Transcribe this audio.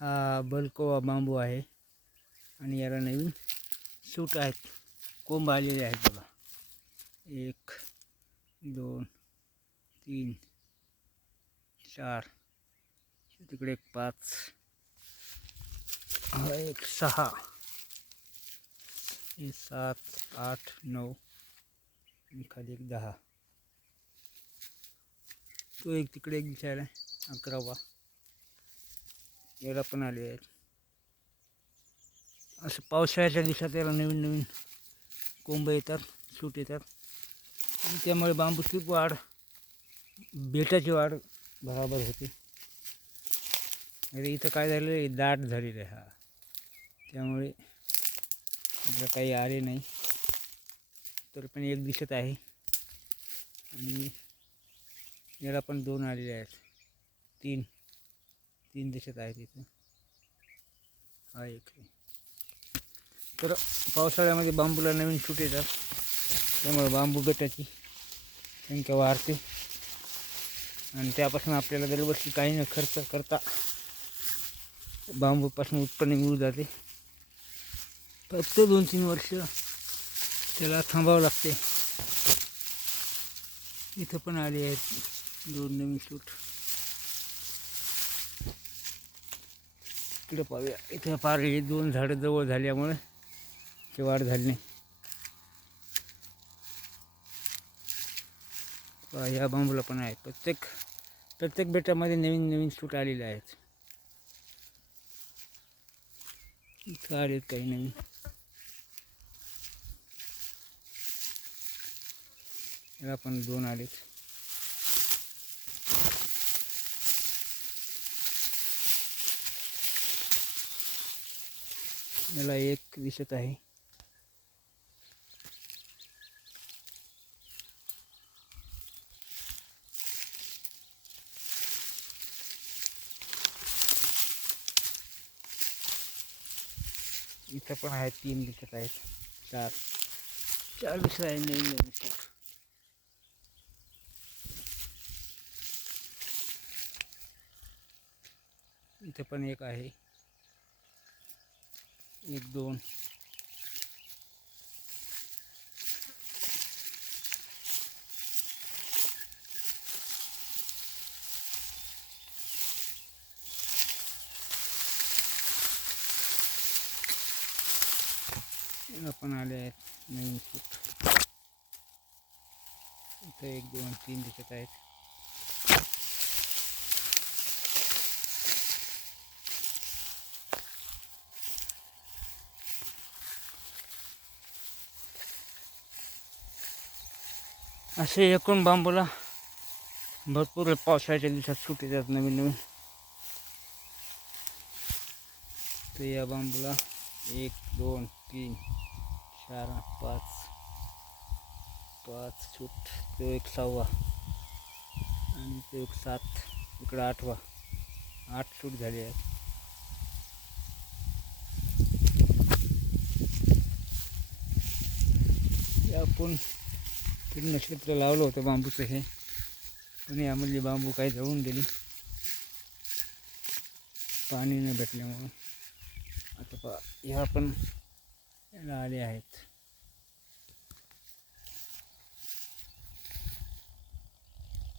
हा बल्कोवा बांबू आहे. आणि याला नवीन सूट आहेत. कोंब आलेले आहेत एक, दोन, तीन, चार. तिकडे एक पाच. हा, एक सहा. हे सात, आठ आणि खाली एक दहा. तो एक तिकडे एक दिसायला अकरावा. याला पण आले आहेत. असं पावसाळ्याच्या दिवसात याला नवीन नवीन कोंब येतात सूट येतात. आणि त्यामुळे बांबूची वाढ बेटाची वाढ बराबर होते. अरे इथं काय झालेलं आहे दाट झालेलं आहे हा. त्यामुळे इथं काही आले नाही. तर पण एक दिसत आहे. आणि याला पण दोन आलेले आहेत. तीन. तीन दिसत आहेत इथं हा एक. तर पावसाळ्यामध्ये बांबूला नवीन सूट येतात. त्यामुळे बांबू गटाची संख्या वाढते. आणि त्यापासून आपल्याला दरवर्षी काही न खर्च करता बांबूपासून उत्पन्न मिळू जाते. फक्त दोन तीन वर्ष त्याला थांबावं लागते. इथं पण आले आहेत दोन नवीन सूट इकडे पाहूया. इथं फार हे दोन झाडं जवळ झाल्यामुळे ते वाढ झाली नाही. ह्या या बांबूला पण आहे. प्रत्येक प्रत्येक बेटामध्ये नवीन नवीन सूट आलेले आहेत. इथं आलेत काही नवीन. याला पण दोन आलेत. याला एक दिसत आहे. इथं पण आहेत तीन दिसत आहेत. चार. चार दिसत आहे नवीन नवीन इथं पण एक आहे. एक दोन. आपण आले आहेत नवीन फूट इथं एक दोन तीन दिसत आहेत. असे एकूण बांबूला भरपूर पावसाळ्याच्या दिवसात सूट येतात नवीन नवीन. तर या बांबूला एक दोन तीन चार पाच पाच सूट तो एक सहावा आणि तो एक सात इकडं आठवा. आठ सूट झाले आहेत. हे आपण नक्षत्र लावलं होतं बांबूचं हे. पण यामधली बांबू काही जळून गेली. पाणी न भेटल्यामुळं. आता पा ह्या पण याला आले आहेत.